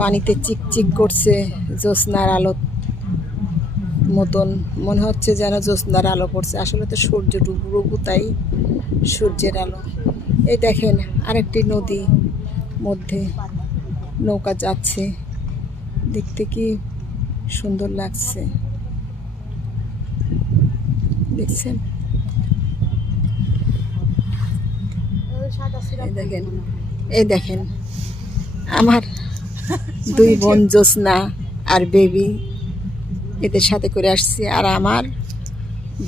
পানিতে চিকচিক করছে জ্যোৎস্নার আলো মতন, মনে হচ্ছে যেন জ্যোৎস্নার আলো পড়ছে। আসলে তো সূর্য ডুবু তাই সূর্যের আলো। এই দেখেন আরেকটি নদী মধ্যে নৌকা যাচ্ছে, দেখতে কি সুন্দর লাগছে দেখছেন। এই দেখেন আমার দুই বোন জ্যোৎস্না আর বেবি, এদের সাথে করে আসছি, আর আমার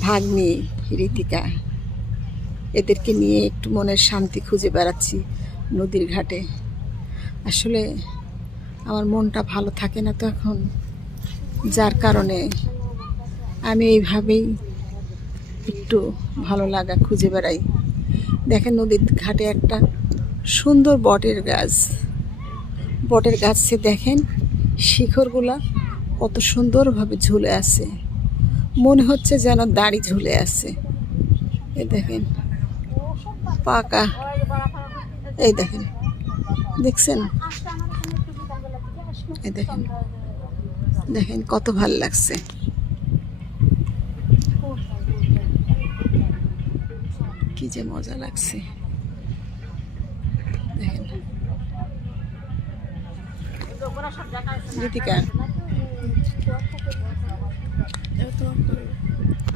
ভাগ্নি ঋতিকা, এদেরকে নিয়ে একটু মনের শান্তি খুঁজে বেড়াচ্ছি নদীর ঘাটে। আসলে আমার মনটা ভালো থাকে না তো এখন, যার কারণে আমি এইভাবেই একটু ভালো লাগা খুঁজে বেড়াই। দেখেন নদীর ঘাটে একটা সুন্দর বটের গাছ, বটের গাছে দেখেন শিখরগুলা কত সুন্দরভাবে ঝুলে আছে, মনে হচ্ছে যেন দাড়ি ঝুলে আছে। এই দেখেন পাকা, এই দেখেন দেখছেন, এই দেখেন দেখেন কত ভাল লাগছে। কি যে মজা লাগছে দেখেন। ঋতিকা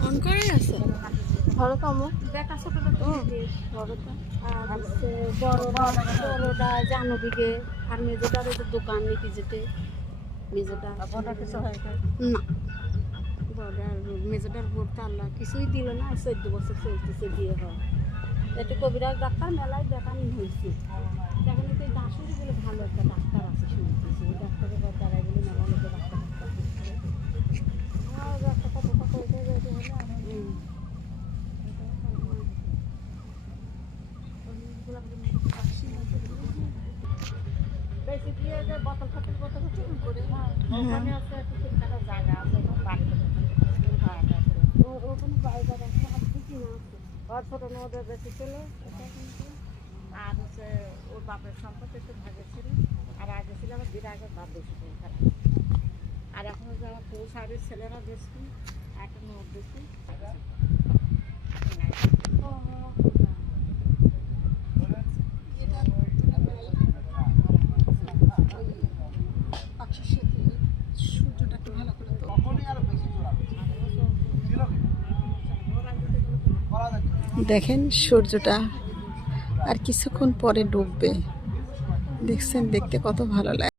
অন করে আছে বড়টা জানদিকে আর মেজোটার দোকান নাকি যেতে মেজোটা না বড়ার মেজোটার বোর্ডটা আল্লাহ কিছুই দিল না, 14 বছর চলতেছে বিয়ে হয়। এটা কবিরাজ ডাক্তার মেলায় দেখানি হয়েছে, সেখানে তো দাসুরি বলে ভালো একটা ডাক্তার আছে শুনতেছি, ওই ডাক্তারের দ্বারাই বলে মেলা লোকের ডাক্তার বোতল খাতের বোতল করে ওখানে আছে একটা জায়গা আছে ওখানে বাইরে ঠিকই না আছে ওর ছোট নদের বেশি ছিল, আর হচ্ছে ওর বাপের সম্পত্তি একটু ভাগে ছিল, আর আগে ছিল আমার দিন আগে বাপ বেশি খারাপ, আর এখন হচ্ছে আমার পৌষ শাড়ির ছেলেরা বেশি একটা নোট বেশি। দেখেন সূর্যটা আর কিছুক্ষণ পরে ডুববে, দেখছেন, দেখতে কত ভালো লাগে।